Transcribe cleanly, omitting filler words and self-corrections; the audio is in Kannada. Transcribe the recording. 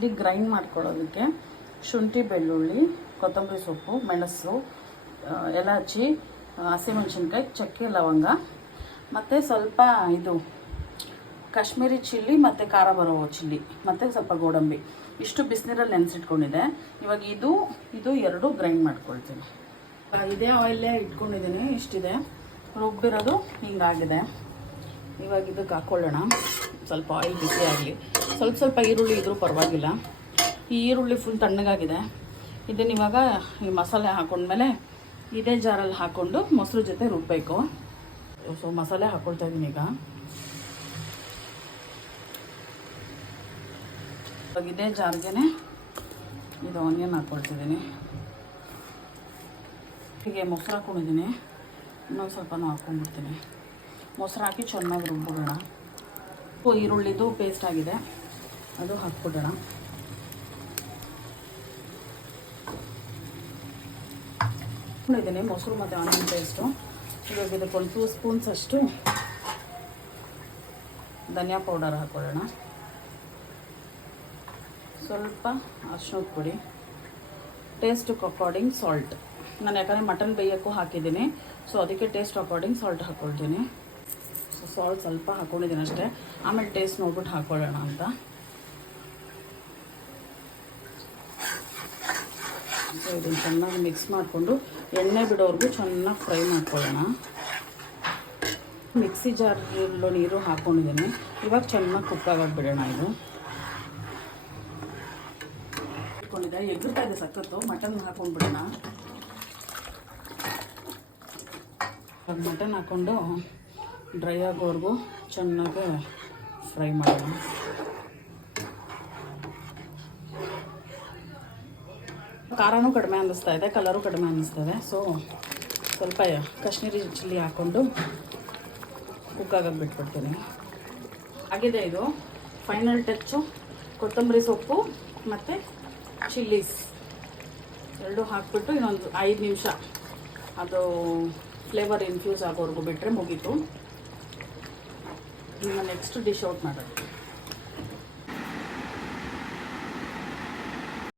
ಇಲ್ಲಿ ಗ್ರೈಂಡ್ ಮಾಡ್ಕೊಳ್ಳೋದಕ್ಕೆ ಶುಂಠಿ, ಬೆಳ್ಳುಳ್ಳಿ, ಕೊತ್ತಂಬರಿ ಸೊಪ್ಪು, ಮೆಣಸು, ಎಲಾಚಿ, ಹಸಿಮೆಣಸಿನ್ಕಾಯಿ, ಚಕ್ಕೆ, ಲವಂಗ ಮತ್ತು ಸ್ವಲ್ಪ ಇದು ಕಾಶ್ಮೀರಿ ಚಿಲ್ಲಿ ಮತ್ತು ಖಾರ ಬರೋ ಚಿಲ್ಲಿ ಮತ್ತು ಸ್ವಲ್ಪ ಗೋಡಂಬಿ ಇಷ್ಟು ಬಿಸಿನೀರಲ್ಲಿ ನೆನೆಸಿಟ್ಕೊಂಡಿದೆ. ಇವಾಗ ಇದು ಎರಡು ಗ್ರೈಂಡ್ ಮಾಡ್ಕೊಳ್ತೀನಿ. ಇದೇ ಆಯಿಲೇ ಇಟ್ಕೊಂಡಿದ್ದೀನಿ, ಇಷ್ಟಿದೆ, ರುಬ್ಬಿರೋದು ಹಿಂಗಾಗಿದೆ. ಇವಾಗ ಇದಕ್ಕೆ ಹಾಕ್ಕೊಳ್ಳೋಣ. ಸ್ವಲ್ಪ ಆಯಿಲ್ ಬಿಸಿ ಆಗಲಿ. ಸ್ವಲ್ಪ ಈರುಳ್ಳಿ ಇದ್ರೂ ಪರವಾಗಿಲ್ಲ. ಈ ಈರುಳ್ಳಿ ಫುಲ್ ತಣ್ಣಗಾಗಿದೆ. ಇದನ್ನ ಇವಾಗ ಈ ಮಸಾಲೆ ಹಾಕೊಂಡ್ಮೇಲೆ ಇದೇ ಜಾರಲ್ಲಿ ಹಾಕ್ಕೊಂಡು ಮೊಸರು ಜೊತೆ ರುಬ್ಬಬೇಕು. ಸೊ ಮಸಾಲೆ ಹಾಕ್ಕೊಳ್ತಾ ಇದ್ದೀನಿ ಈಗ. ಇವಾಗ ಇದೇ ಜಾರ್ಗೆ ಇದು ಆನಿಯನ್ ಹಾಕ್ಕೊಳ್ತಿದ್ದೀನಿ. ಹೀಗೆ ಮೊಸರು ಹಾಕ್ಕೊಂಡಿದ್ದೀನಿ. ಇನ್ನೊಂದು ಸ್ವಲ್ಪನೂ ಹಾಕ್ಕೊಂಡ್ಬಿಡ್ತೀನಿ. ಮೊಸರು ಹಾಕಿ ಚೆನ್ನಾಗಿ ರುಬ್ಬಿಡೋಣ. ಈರುಳ್ಳಿದು ಪೇಸ್ಟ್ ಆಗಿದೆ, ಅದು ಹಾಕ್ಬಿಡೋಣ. ಹಾಕ್ಕೊಂಡಿದ್ದೀನಿ ಮೊಸರು ಮತ್ತು ಆನಿಯನ್ ಪೇಸ್ಟು. ಇವಾಗ ಇದಕ್ಕೆ ಒಂದು 2 ಸ್ಪೂನ್ಸ್ ಅಷ್ಟು ಧನಿಯಾ ಪೌಡರ್ ಹಾಕ್ಕೊಳ್ಳೋಣ. ಸ್ವಲ್ಪ ಅರಿಶಿಣದ ಪುಡಿ, ಟೇಸ್ಟ್ ಅಕಾರ್ಡಿಂಗ್ ಸಾಲ್ಟ್. ನಾನು ಯಾಕಂದರೆ ಮಟನ್ ಬೇಯೋಕ್ಕೂ ಹಾಕಿದ್ದೀನಿ, ಸೊ ಅದಕ್ಕೆ ಟೇಸ್ಟ್ ಅಕಾರ್ಡಿಂಗ್ ಸಾಲ್ಟ್ ಹಾಕ್ಕೊಳ್ತೀನಿ. ಸೊ ಸಾಲ್ಟ್ ಸ್ವಲ್ಪ ಹಾಕ್ಕೊಂಡಿದ್ದೀನಿ ಅಷ್ಟೇ. ಆಮೇಲೆ ಟೇಸ್ಟ್ ನೋಡ್ಬಿಟ್ಟು ಹಾಕ್ಕೊಳ್ಳೋಣ ಅಂತ. ಸೊ ಇದನ್ನು ಚೆನ್ನಾಗಿ ಮಿಕ್ಸ್ ಮಾಡಿಕೊಂಡು ಎಣ್ಣೆ ಬಿಡೋವರೆಗೂ ಚೆನ್ನಾಗಿ ಫ್ರೈ ಮಾಡ್ಕೊಳ್ಳೋಣ. ಮಿಕ್ಸಿ ಜಾರಲ್ಲೂ ನೀರು ಹಾಕ್ಕೊಂಡಿದ್ದೀನಿ. ಇವಾಗ ಚೆನ್ನಾಗಿ ಕುಕ್ಕಾಗೋದು ಬಿಡೋಣ. ಇದು ಇಟ್ಕೊಂಡಿದ್ದೆ, ಎಗ್ಗುತ್ತಾ ಇದೆ ಸಖತ್ತು. ಮಟನ್ ಹಾಕ್ಕೊಂಡ್ಬಿಡೋಣ. ಮಟನ್ ಹಾಕ್ಕೊಂಡು ಡ್ರೈ ಆಗೋವರೆಗೂ ಚೆನ್ನಾಗಿ ಫ್ರೈ ಮಾಡೋಣ. ಖಾರನೂ ಕಡಿಮೆ ಅನ್ನಿಸ್ತಾ ಇದೆ, ಕಲರು ಕಡಿಮೆ ಅನ್ನಿಸ್ತದೆ. ಸೊ ಸ್ವಲ್ಪ ಕಾಶ್ಮೀರಿ ಚಿಲ್ಲಿ ಹಾಕ್ಕೊಂಡು ಕುಕ್ಕಾಗೋದು ಬಿಟ್ಬಿಡ್ತೀನಿ. ಆಗಿದೆ ಇದು. ಫೈನಲ್ ಟಚ್ಚು ಕೊತ್ತಂಬರಿ ಸೊಪ್ಪು ಮತ್ತು ಚಿಲ್ಲೀಸ್ ಎರಡೂ ಹಾಕ್ಬಿಟ್ಟು ಇನ್ನೊಂದು 5 ನಿಮಿಷ ಅದು ಫ್ಲೇವರ್ ಇನ್ಫ್ಯೂಸ್ ಆಗೋವರೆಗೂ ಬಿಟ್ಟರೆ ಮುಗೀತು. ಇನ್ನು ನೆಕ್ಸ್ಟ್ ಡಿಶ್ ಔಟ್ ಮಾಡೋದು.